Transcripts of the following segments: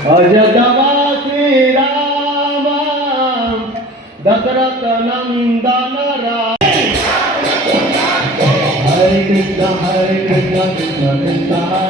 અજગવા શ્રી રામ દશરથ નંદન રામ હરે કૃષ્ણ હરે કૃષ્ણ કૃષ્ણ કૃષ્ણ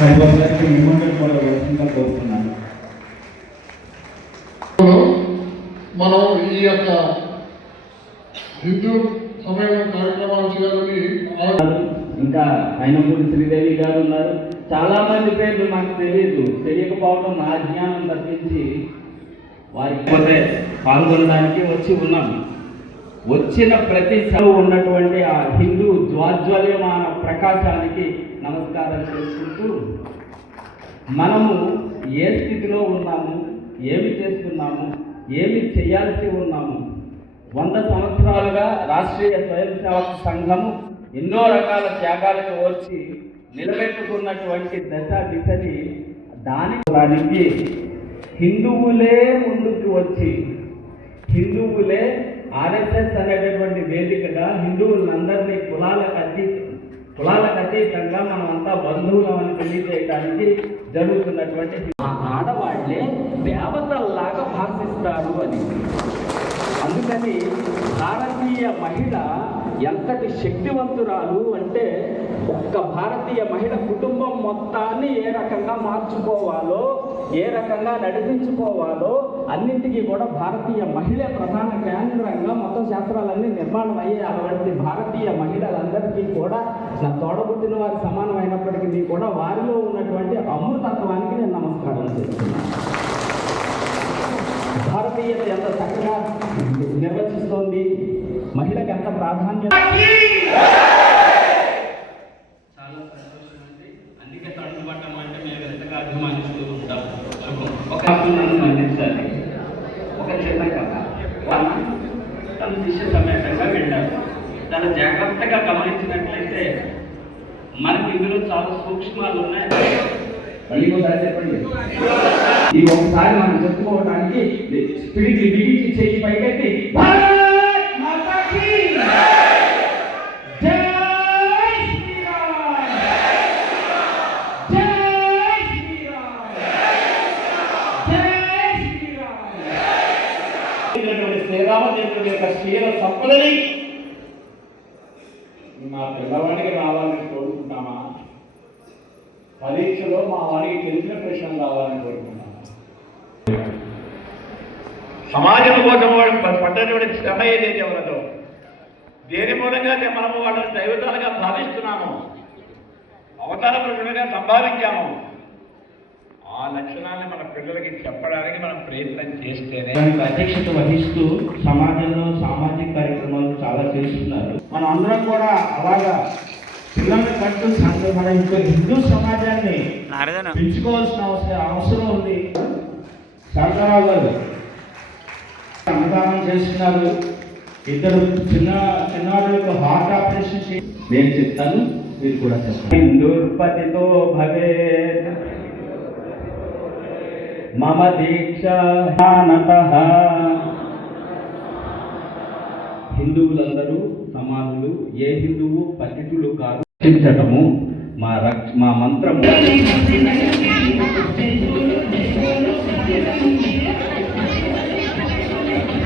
సరిపోతుంది మిమ్మల్ని కూడా వస్తుందని కోరుతున్నాను మనం ఈ యొక్క హిందూ సమ్మేళనం కార్యక్రమాలు చేయాలని ఇంకా అయినపూడి శ్రీదేవి గారు ఉన్నారు. చాలా మంది పేర్లు నాకు తెలియదు. తెలియకపోవడం నా జ్ఞానం తప్పించి వారికి పోతే పాల్గొనడానికి వచ్చి ఉన్నాం. వచ్చిన ప్రతి సెలవు ఉన్నటువంటి ఆ హిందూ జ్వాజ్వల్యమాన ప్రకాశానికి నమస్కారం చేసుకుంటూ మనము ఏ స్థితిలో ఉన్నాము ఏమి చేస్తున్నాము ఏమి చేయాల్సి ఉన్నాము వంద సంవత్సరాలుగా రాష్ట్రీయ స్వయం సేవక సంఘము ఎన్నో రకాల త్యాగాలకు వచ్చి నిలబెట్టుకున్నటువంటి దశ దిశని దానికి హిందువులే ముందుకు వచ్చి హిందువులే ఆర్ఎస్ఎస్ అనేటటువంటి వేదికగా హిందువులందరినీ కులాలకు అతీ కులాలకు అతీతంగా మనం అంతా బంధువులమని తెలియజేయడానికి జరుగుతున్నటువంటి ఆడవాళ్ళే దేవతల్లాగా భాషిస్తారు అని. అందుకని భారతీయ మహిళ ఎంతటి శక్తివంతురాలు అంటే ఒక్క భారతీయ మహిళ కుటుంబం మొత్తాన్ని ఏ రకంగా మార్చుకోవాలో ఏ రకంగా నడిపించుకోవాలో అన్నింటికీ కూడా భారతీయ మహిళ ప్రధాన కేంద్రంగా మొత్తం శాస్త్రాలన్నీ నిర్మాణం అయ్యే అటువంటి భారతీయ మహిళలందరికీ కూడా నా తోడబుట్టిన వారి సమానమైనప్పటికీ కూడా వారిలో ఉన్నటువంటి అమృతత్వానికి నేను నమస్కారం చేస్తున్నాను. భారతీయత ఎంత చక్కగా నిర్వచిస్తోంది? మహిళకు ఎంత ప్రాధాన్యత? చాలా సంతోషం అండి. అందుకే తడుపట్టం అంటే మేము ఎంతగా అభిమానిస్తూ ఒక అందించాలి ఒక చిన్న కథ వారు తన శిష్య సమేతంగా వెళ్ళారు తను జాగ్రత్తగా గమనించినట్లయితే మనకి ఇందులో చాలా సూక్ష్మాలు ఉన్నాయి. మళ్ళీ ఒకసారి చెప్పండి. ఈ ఒకసారి మనం చెప్పుకోవడానికి స్పిరిట్ బిగించి చేయి పైకెత్తి. ఇటువంటి శ్రీరామచంద్రుడి యొక్క శ్రీల సంపదని మా పిల్లవాడికి రావాలని కోరుకుంటామా పరీక్షలో మా వాడికి తెలిసిన ప్రశ్నలు రావాలని కోరుకుంటామా సమాజం కోసం వాడు పడ్డటువంటి శ్రమ ఏదైతే ఉన్నదో దేని మూలంగా మనము వాళ్ళని దైవతాలుగా భావిస్తున్నాము అవతార పురుషులుగా సంభావించాము లక్షణాన్ని మన పిల్లలకి చెప్పడానికి మనం ప్రయత్నం చేస్తేనే దానికి అధ్యక్షత వహిస్తూ సమాజంలో సామాజిక కార్యక్రమాలు చాలా చేస్తున్నారు. మనం అందరం కూడా అలాగా పిల్లల్ని కట్టు సంఘ- మన హిందూ సమాజాన్ని పెంచుకోవాల్సిన అవసరం అవసరం ఉంది. శాంతారావు గారు అన్నదానం చేస్తున్నారు. ఇద్దరు చిన్న చిన్నవాళ్ళకు హార్ట్ ఆపరేషన్ చేసి నేను చెప్తాను మీరు కూడా చెప్తాను హిందూర్పతితో భవే మమ దీక్షానత హిందువులందరూ సమానులు ఏ హిందువు పతితులు కాదు రక్షించటము మా రక్ష మా మంత్రము.